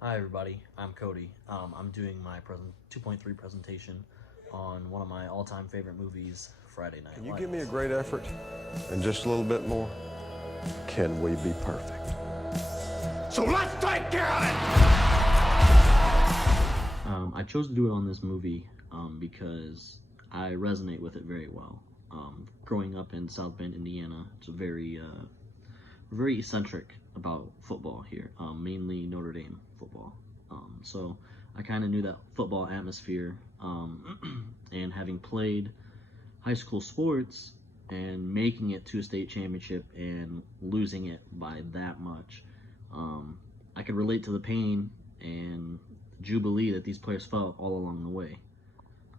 Hi everybody, I'm Cody. I'm doing my 2.3 presentation on one of my all-time favorite movies, Friday Night Can you give me a Lights. great effort and just a little bit more? Can we be perfect? So let's take care of it! I chose to do it on this movie because I resonate with it very well. Growing up in South Bend, Indiana, it's very eccentric about football here, mainly Notre Dame football. So I kind of knew that football atmosphere, and having played high school sports and making it to a state championship and losing it by that much, I could relate to the pain and jubilee that these players felt all along the way.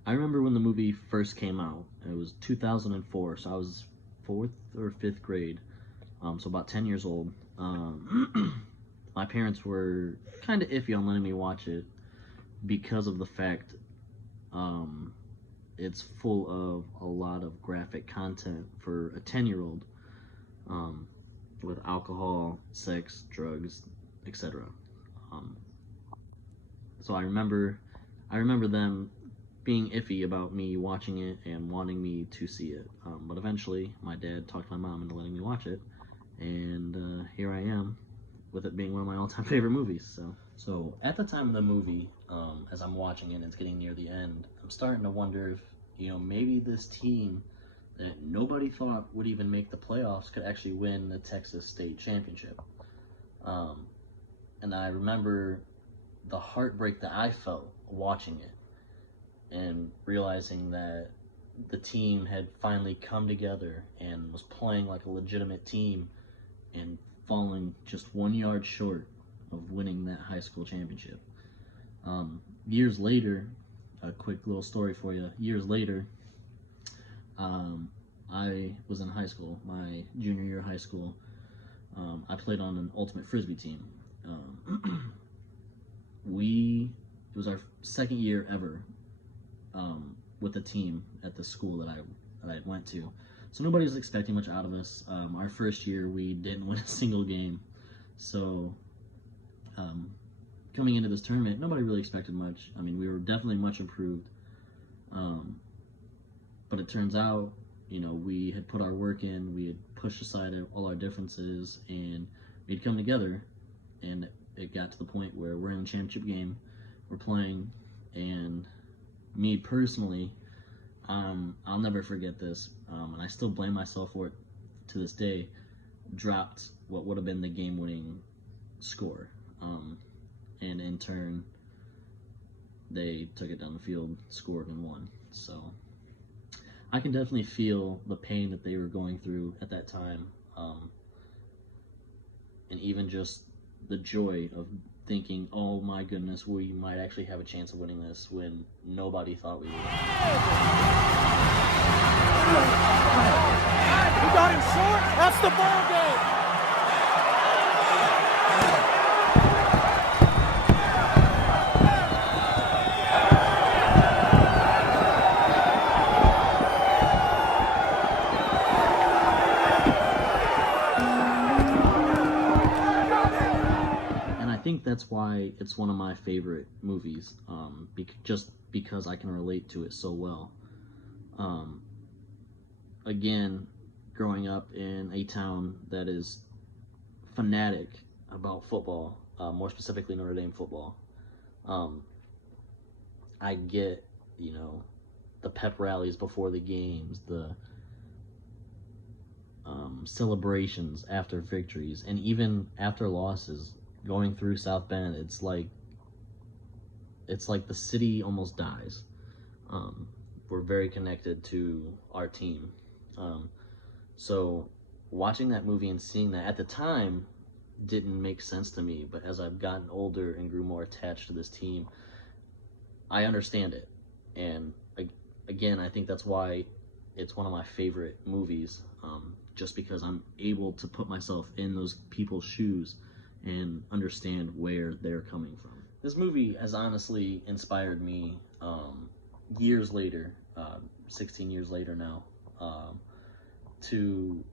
I remember when the movie first came out. It was 2004, so I was fourth or fifth grade, so about 10 years old. My parents were kind of iffy on letting me watch it because of the fact um, it's full of a lot of graphic content for a 10-year-old, um, with alcohol, sex, drugs, etc. Um, so I remember them being iffy about me watching it and wanting me to see it. But eventually, my dad talked my mom into letting me watch it, and here I am, with it being one of my all-time favorite movies. So at the time of the movie, as I'm watching it, and it's getting near the end. I'm starting to wonder if maybe this team that nobody thought would even make the playoffs could actually win the Texas State Championship. Um, and I remember the heartbreak that I felt watching it and realizing that the team had finally come together and was playing like a legitimate team and falling just 1 yard short of winning that high school championship. Years later, a quick little story for you. Years later, um, I was in high school, my junior year of high school. I played on an ultimate frisbee team. We It was our second year ever, with the team at the school that I went to. So nobody was expecting much out of us. Our first year, we didn't win a single game. So um, coming into this tournament, nobody really expected much. I mean, we were definitely much improved. Um, but it turns out, we had put our work in, we had pushed aside all our differences, and we'd come together. And it got to the point where we're in the championship game, we're playing, and me personally, I'll never forget this, and I still blame myself for it to this day. Dropped what would have been the game-winning score, and in turn, they took it down the field, scored, and won. So I can definitely feel the pain that they were going through at that time, and even just the joy of thinking, "Oh my goodness, we might actually have a chance of winning this," when nobody thought we would. He got him short. That's the ball game. And I think that's why it's one of my favorite movies, just because I can relate to it so well. Um, Again, growing up in a town that is fanatic about football, more specifically Notre Dame football, um, I get, the pep rallies before the games, the celebrations after victories, and even after losses. Going through South Bend, it's like the city almost dies. Um, we're very connected to our team. Um, so watching that movie and seeing that at the time didn't make sense to me, but as I've gotten older and grew more attached to this team, I understand it. And again, I think that's why it's one of my favorite movies, just because I'm able to put myself in those people's shoes and understand where they're coming from. This movie has honestly inspired me, years later, 16 years later now, to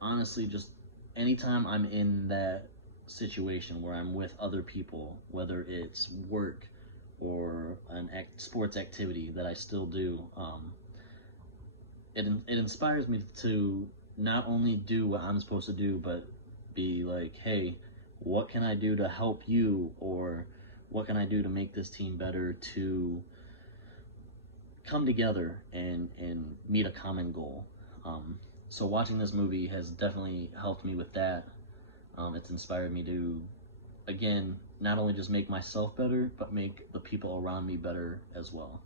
honestly just anytime I'm in that situation where I'm with other people, whether it's work or an sports activity that I still do, it inspires me to not only do what I'm supposed to do, but be like, hey, what can I do to help you, or what can I do to make this team better, to come together and meet a common goal. So watching this movie has definitely helped me with that. It's inspired me to, again, not only just make myself better, but make the people around me better as well.